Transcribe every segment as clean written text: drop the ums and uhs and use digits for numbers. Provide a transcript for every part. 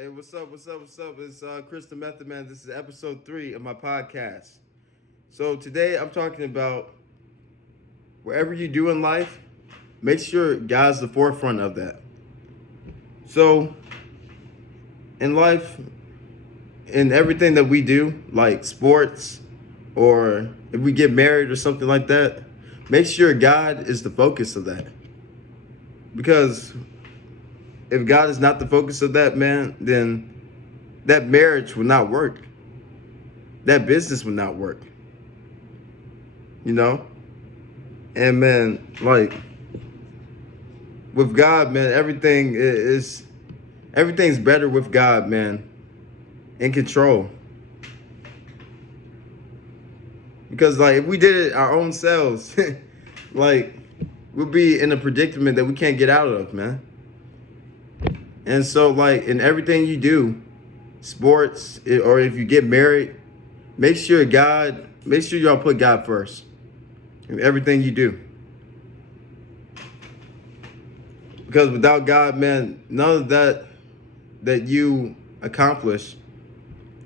Hey, what's up? What's up? What's up? It's Chris the Method Man. This is episode 3 of my podcast. So today I'm talking about wherever you do in life, make sure God's the forefront of that. So in life, in everything that we do, like sports, or if we get married or something like that, make sure God is the focus of that. Because if God is not the focus of that, man, then that marriage will not work. That business will not work. You know? And man, like with God, man, everything's better with God, man, in control. Because like if we did it our own selves, like we'll be in a predicament that we can't get out of, man. And so like in everything you do, sports or if you get married, make sure y'all put God first in everything you do. Because without God, man, none of that you accomplish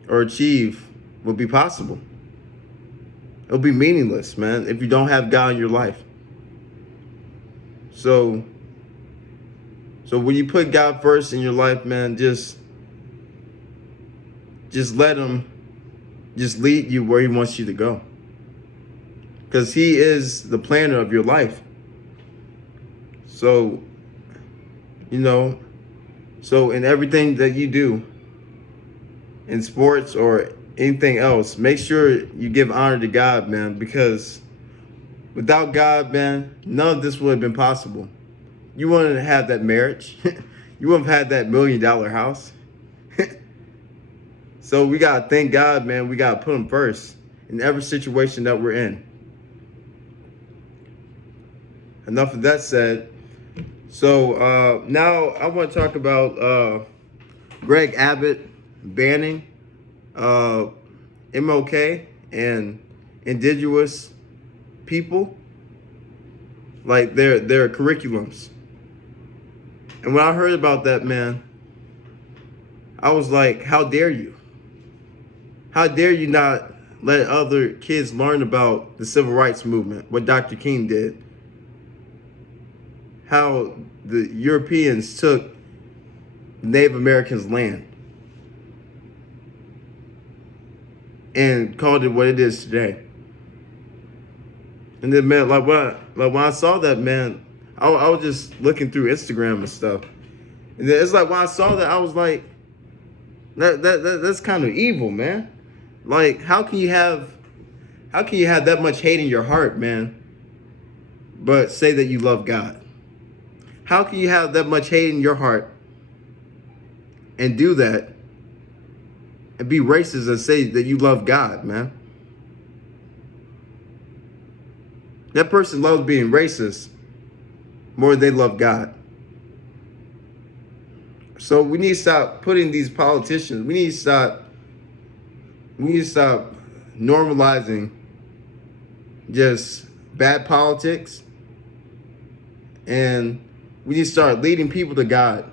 or achieve will be possible. It'll be meaningless, man, if you don't have God in your life. So when you put God first in your life, man, just let him just lead you where he wants you to go. Because he is the planner of your life. So, so in everything that you do, in sports or anything else, make sure you give honor to God, man, because without God, man, none of this would have been possible. You wouldn't have that marriage. You wouldn't have had that $1 million house. So we got to thank God, man. We got to put him first in every situation that we're in. Enough of that said. So now I want to talk about Greg Abbott banning MLK and indigenous people, like their curriculums. And when I heard about that, man, I was like, how dare you? How dare you not let other kids learn about the civil rights movement, what Dr. King did, how the Europeans took Native Americans' land and called it what it is today. And then, man, like when I saw that, man, I was just looking through Instagram and stuff. And then it's like when I saw that, I was like, that's kind of evil, man. Like, how can you have that much hate in your heart, man, but say that you love God? How can you have that much hate in your heart and do that and be racist and say that you love God, man? That person loves being racist more than they love God. So we need to stop putting these politicians, we need to stop normalizing just bad politics, and we need to start leading people to God.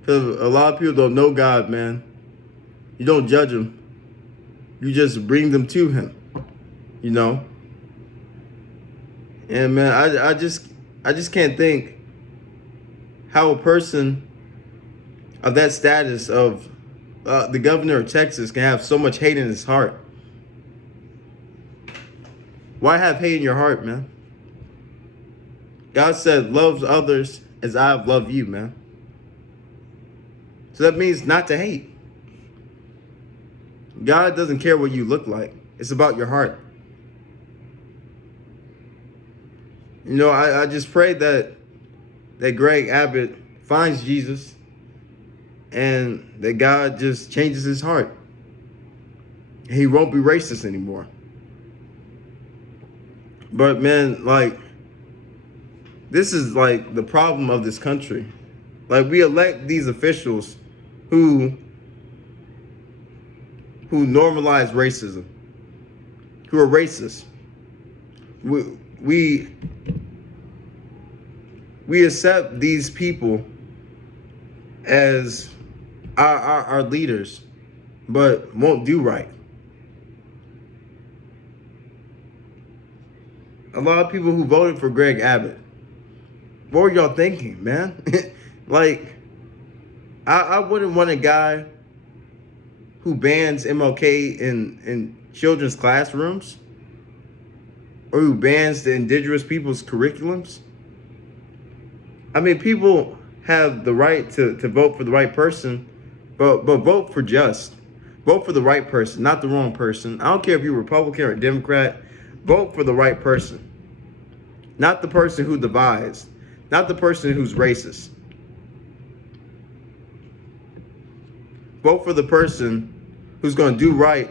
Because a lot of people don't know God, man. You don't judge them. You just bring them to him, you know? And man, I just can't think how a person of that status of the governor of Texas can have so much hate in his heart. Why have hate in your heart, man? God said, love others as I have loved you, man. So that means not to hate. God doesn't care what you look like. It's about your heart. You know, I just pray that Greg Abbott finds Jesus and that God just changes his heart. He won't be racist anymore. But man, like, this is like the problem of this country. Like, we elect these officials who normalize racism, who are racist. We accept these people as our leaders, but won't do right. A lot of people who voted for Greg Abbott, what were y'all thinking, man? Like, I wouldn't want a guy who bans MLK in children's classrooms, or who bans the indigenous people's curriculums. I mean, people have the right to vote for the right person, but vote for just. Vote for the right person, not the wrong person. I don't care if you're Republican or Democrat. Vote for the right person. Not the person who divides. Not the person who's racist. Vote for the person who's going to do right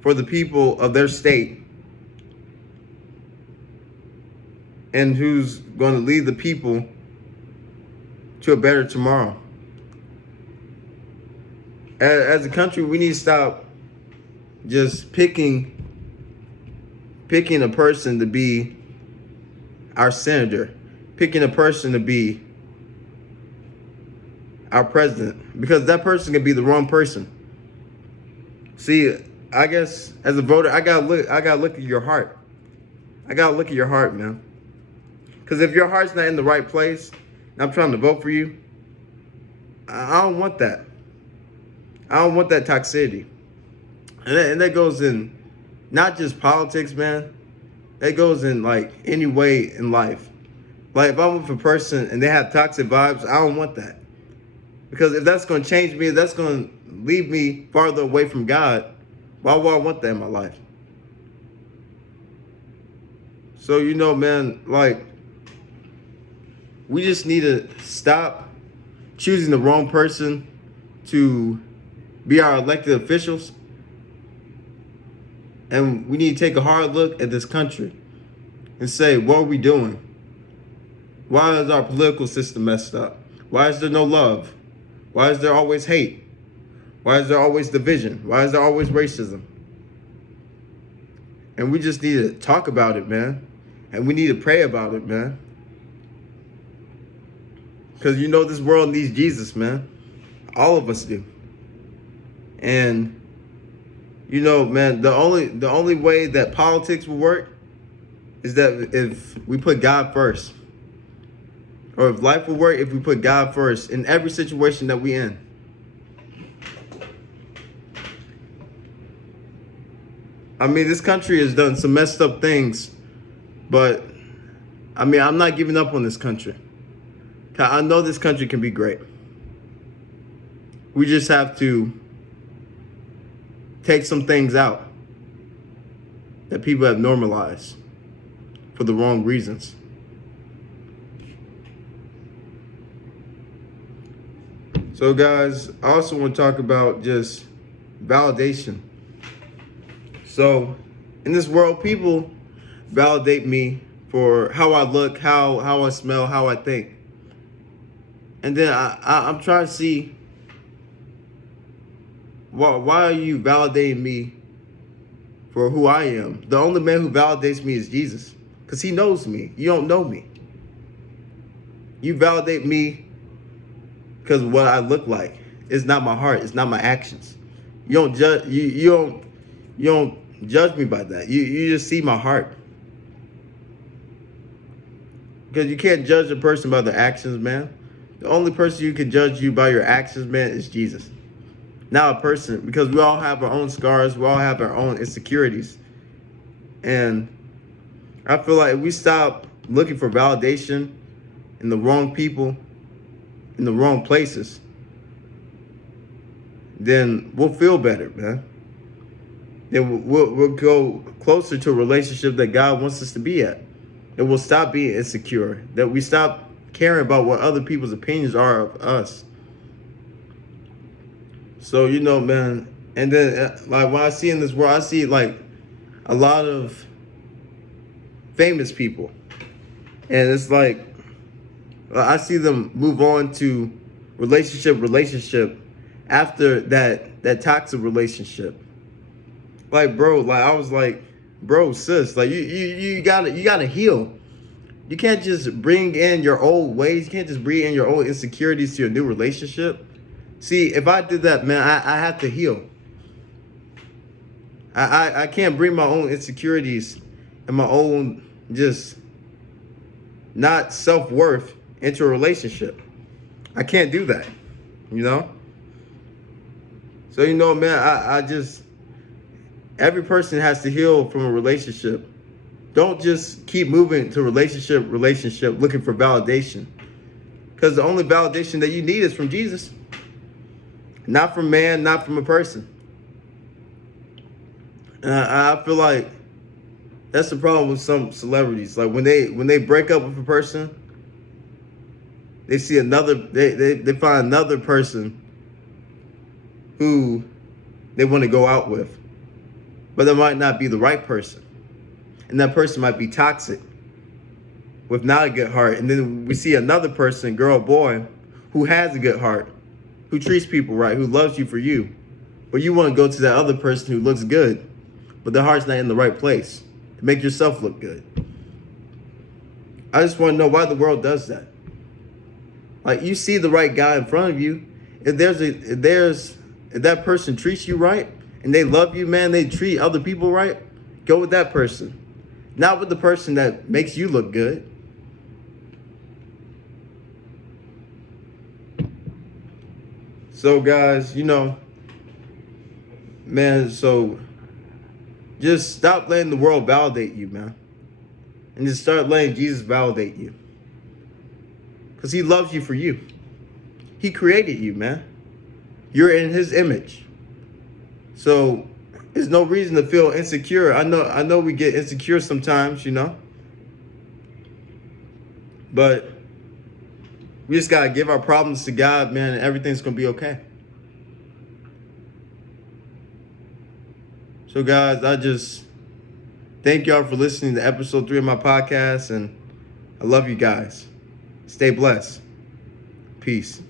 for the people of their state, and who's going to lead the people to a better tomorrow. As a country, we need to stop just picking a person to be our senator, picking a person to be our president, because that person can be the wrong person. See, I guess as a voter, I gotta look at your heart. I gotta look at your heart, man. Because if your heart's not in the right place, and I'm trying to vote for you, I don't want that. I don't want that toxicity. And that goes in not just politics, man. That goes in like any way in life. Like if I'm with a person and they have toxic vibes, I don't want that. Because if that's going to change me, if that's going to lead me farther away from God, why would I want that in my life? So, man, like, we just need to stop choosing the wrong person to be our elected officials. And we need to take a hard look at this country and say, what are we doing? Why is our political system messed up? Why is there no love? Why is there always hate? Why is there always division? Why is there always racism? And we just need to talk about it, man. And we need to pray about it, man. Because this world needs Jesus, man. All of us do. And man, the only way that politics will work is that if we put God first. Or if life will work if we put God first in every situation that we in. I mean, this country has done some messed up things, but I mean, I'm not giving up on this country. I know this country can be great. We just have to take some things out that people have normalized for the wrong reasons. So guys, I also want to talk about just validation. So in this world, people validate me for how I look, how I smell, how I think. And then I'm trying to see, why are you validating me for who I am? The only man who validates me is Jesus, because he knows me. You don't know me. You validate me because what I look like. It's not my heart. It's not my actions. You don't judge. You don't judge me by that. You just see my heart. Because you can't judge a person by their actions, man. The only person you can judge you by your actions, man, is Jesus. Not a person, because we all have our own scars. We all have our own insecurities. And I feel like if we stop looking for validation in the wrong people, in the wrong places, then we'll feel better, man. Then we'll go closer to a relationship that God wants us to be at. And we'll stop being insecure. That we stop caring about what other people's opinions are of us. So, man, and then like when I see in this world, I see like a lot of famous people. And it's like, I see them move on to relationship after that toxic relationship. Like, bro, like I was like, bro, sis, like you gotta heal. You can't just bring in your old ways. You can't just bring in your old insecurities to your new relationship. See, if I did that, man, I have to heal. I can't bring my own insecurities and my own just not self-worth into a relationship. I can't do that, you know? So, man, I just, every person has to heal from a relationship. Don't just keep moving to relationship looking for validation. Because the only validation that you need is from Jesus. Not from man, not from a person. And I feel like that's the problem with some celebrities. Like when they break up with a person, they see another, they find another person who they want to go out with. But that might not be the right person. And that person might be toxic with not a good heart. And then we see another person, girl or boy, who has a good heart, who treats people right, who loves you for you. But you want to go to that other person who looks good, but their heart's not in the right place to make yourself look good. I just want to know why the world does that. Like, you see the right guy in front of you. If that person treats you right and they love you, man, they treat other people right, go with that person. Not with the person that makes you look good. So guys, man, so just stop letting the world validate you, man. And just start letting Jesus validate you. Because he loves you for you. He created you, man. You're in his image. So there's no reason to feel insecure. I know we get insecure sometimes, But we just got to give our problems to God, man, and everything's going to be okay. So, guys, I just thank y'all for listening to episode 3 of my podcast, and I love you guys. Stay blessed. Peace.